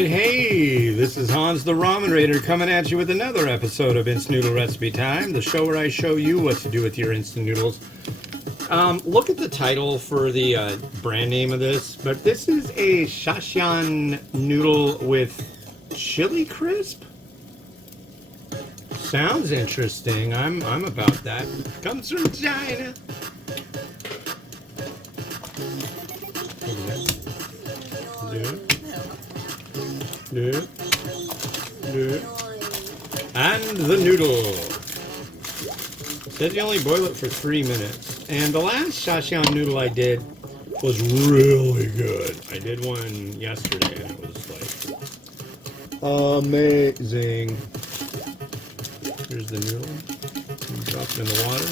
Alright, hey, this is Hans the Ramen Raider coming at you with another episode of Instant Noodle Recipe Time, the show where I show you what to do with your instant noodles. Look at the title for the brand name of this, but this is a Shaxian noodle with chili crisp? Sounds interesting. I'm about that. Comes from China. And the noodle. Says you only boil it for 3 minutes. And the last Shaxian noodle I did was really good. I did one yesterday and it was like amazing. Here's the noodle. Drop it in the water.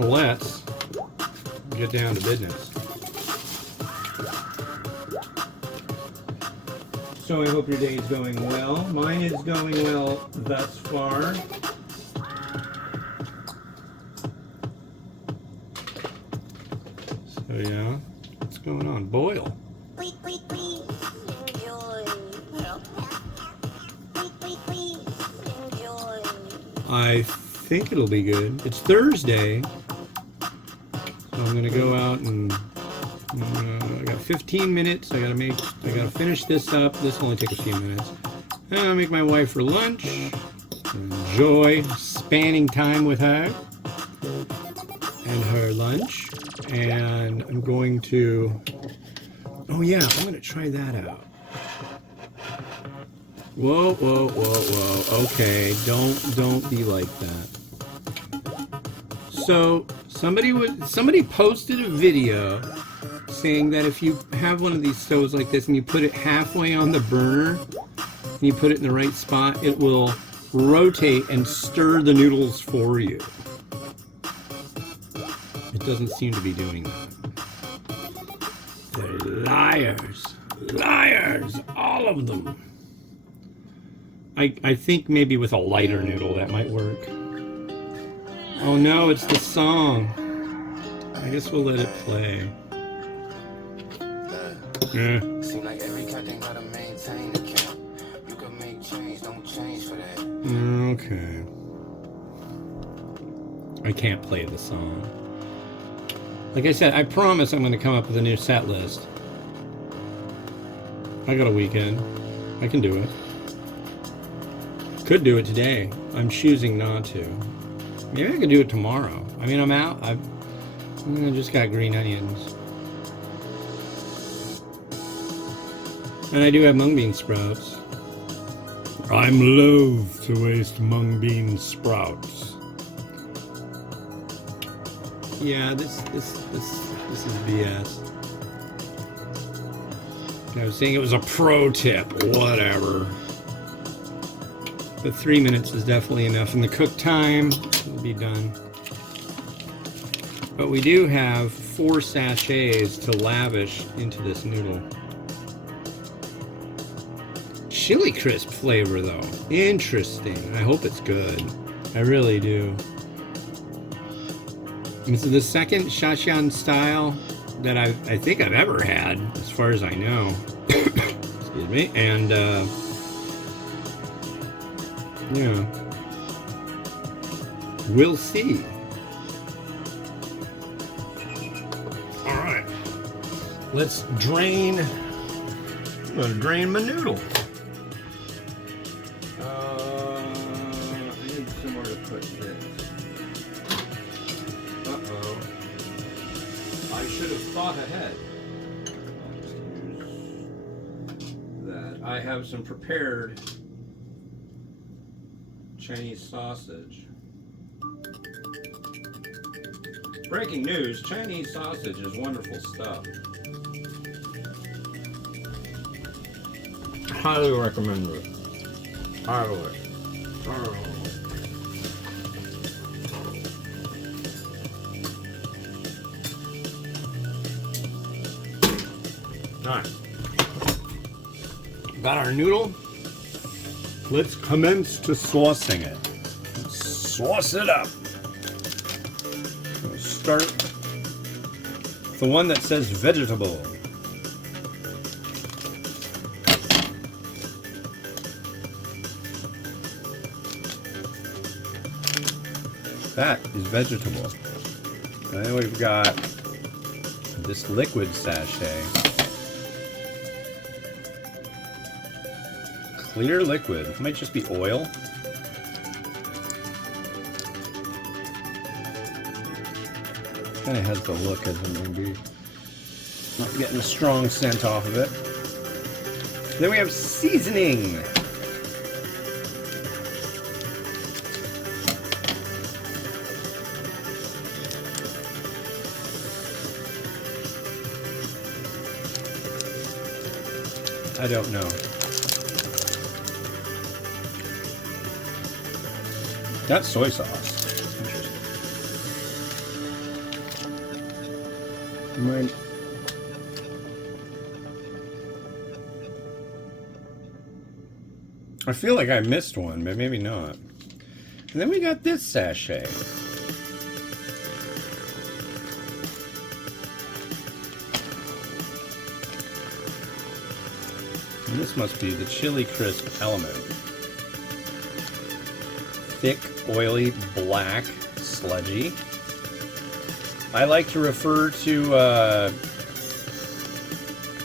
And let's get down to business. So I hope your day is going well. Mine is going well thus far. So yeah, what's going on? Boil. I think it'll be good. It's Thursday, so I'm gonna go out and I got 15 minutes. I gotta finish this up. This will only take a few minutes. And I'll make my wife for lunch. Enjoy spanning time with her and her lunch. And I'm going to. Oh yeah, I'm gonna try that out. Whoa, whoa, whoa, whoa. Okay, don't be like that. So somebody posted a video saying that if you have one of these stoves like this and you put it halfway on the burner and you put it in the right spot, it will rotate and stir the noodles for you. It doesn't seem to be doing that. They're liars. Liars. All of them. I think maybe with a lighter noodle that might work. Oh no, it's the song. I guess we'll let it play. Yeah. Seem like every goddamn gotta maintain the count. You can make change, don't change for that. Okay. I can't play the song. Like I said, I promise I'm gonna come up with a new set list. I got a weekend. I can do it. Could do it today. I'm choosing not to. Maybe I could do it tomorrow. I mean, I'm out. I just got green onions. And I do have mung bean sprouts. I'm loath to waste mung bean sprouts. Yeah, this is BS. I was saying it was a pro tip. Whatever. But 3 minutes is definitely enough. And the cook time will be done. But we do have 4 sachets to lavish into this noodle. Chili crisp flavor though. Interesting. I hope it's good. I really do. This is the second Shaxian style that I think I've ever had, as far as I know. Excuse me. And yeah. We'll see. Alright. Let's drain. I'm gonna drain my noodle. I need somewhere to put this. Uh-oh. I should have thought ahead. I'll just use that. I have some prepared Chinese sausage. Breaking news, Chinese sausage is wonderful stuff. Highly recommend it. Highly. Oh. Nice. Got our noodle. Let's commence to saucing it. Sauce it up. So start The one that says vegetable. That is vegetable. And then we've got this liquid sachet. Clear liquid. It might just be oil. Kind of has the look as it may be. Not getting a strong scent off of it. Then we have seasoning. I don't know. That's soy sauce. Interesting. Right. I feel like I missed one, but maybe not. And then we got this sachet. And this must be the Chili Crisp element. Thick, oily, black, sludgy. I like to refer to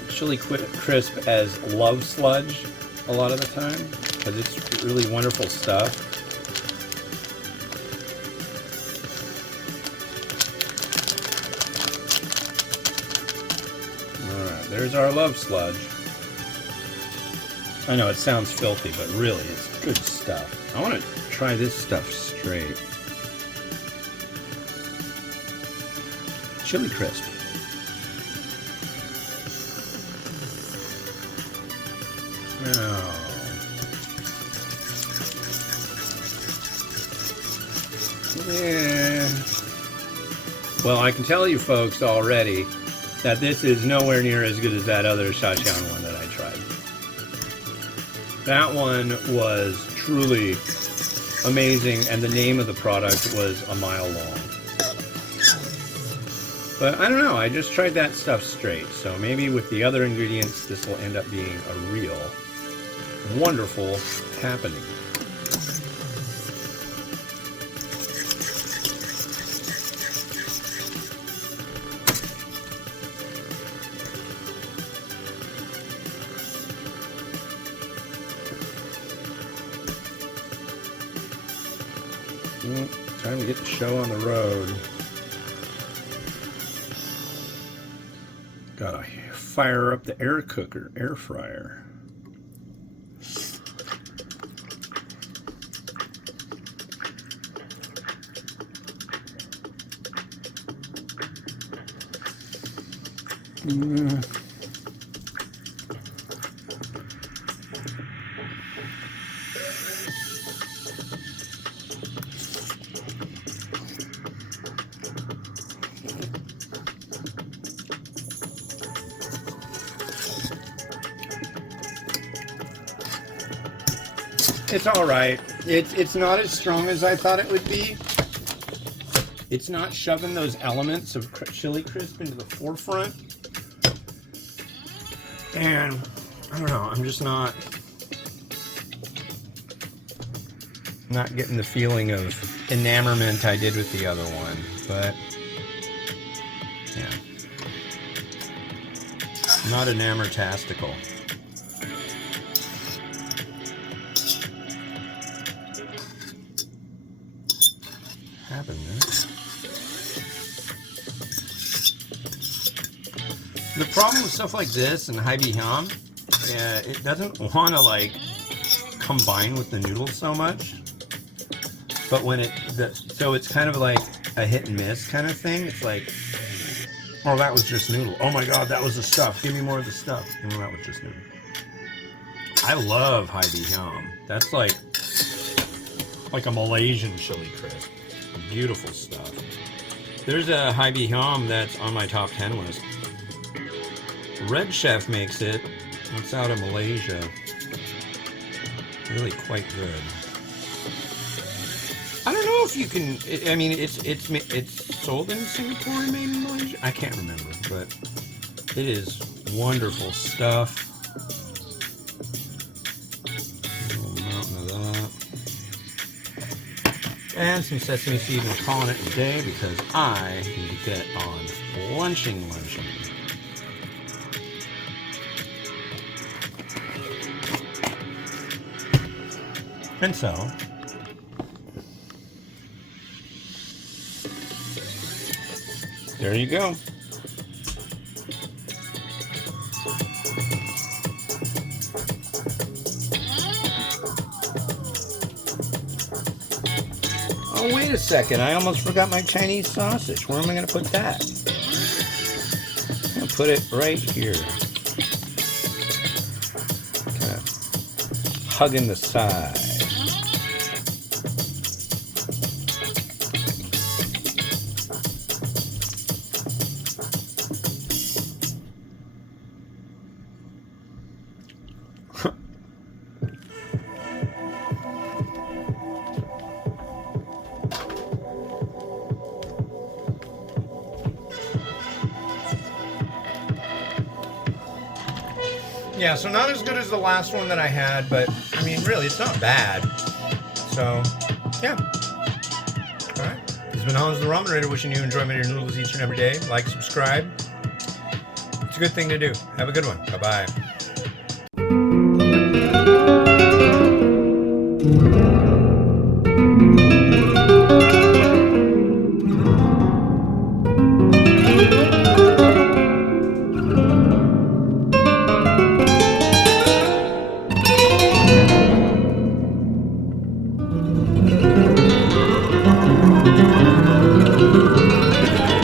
Chili Crisp as love sludge a lot of the time, because it's really wonderful stuff. Alright, there's our love sludge. I know it sounds filthy, but really it's good stuff. I want to try this stuff straight. Chili Crisp. Oh. Yeah. Well, I can tell you folks already that this is nowhere near as good as that other Shaxian one that I tried. That one was truly amazing, and the name of the product was a mile long. But I don't know, I just tried that stuff straight, so maybe with the other ingredients this will end up being a real wonderful happening. Time to get the show on the road. Gotta fire up the air fryer. It's all right. It's not as strong as I thought it would be. It's not shoving those elements of Chili Crisp into the forefront. And I don't know, I'm just not getting the feeling of enamorment I did with the other one. But yeah, not enamortastical. Happened there. The problem with stuff like this and Haibi Ham, it doesn't want to like combine with the noodles so much. But when so it's kind of like a hit and miss kind of thing. It's like, oh, that was just noodle. Oh my god, that was the stuff. Give me more of the stuff. And that was just noodle. I love Haibi Ham. That's like a Malaysian Chili Crisp. Beautiful stuff. There's a Haibi Ham that's on my top 10 list. Red Chef makes it. It's out of Malaysia. Really quite good. I don't know if you can. I mean, it's sold in Singapore and made in Malaysia. I can't remember. but it is wonderful stuff. A little mountain of that. And some sesame seed, and we're calling it a day because I need to get on lunching. And so, there you go. Oh, wait a second. I almost forgot my Chinese sausage. Where am I going to put that? I'm going to put it right here. Kind of hugging the side. Yeah, so not as good as the last one that I had, but I mean, really, it's not bad. So, yeah. All right. This has been Hans the Ramen Raider, wishing you enjoyment of your noodles each and every day. Like, subscribe. It's a good thing to do. Have a good one. Bye-bye.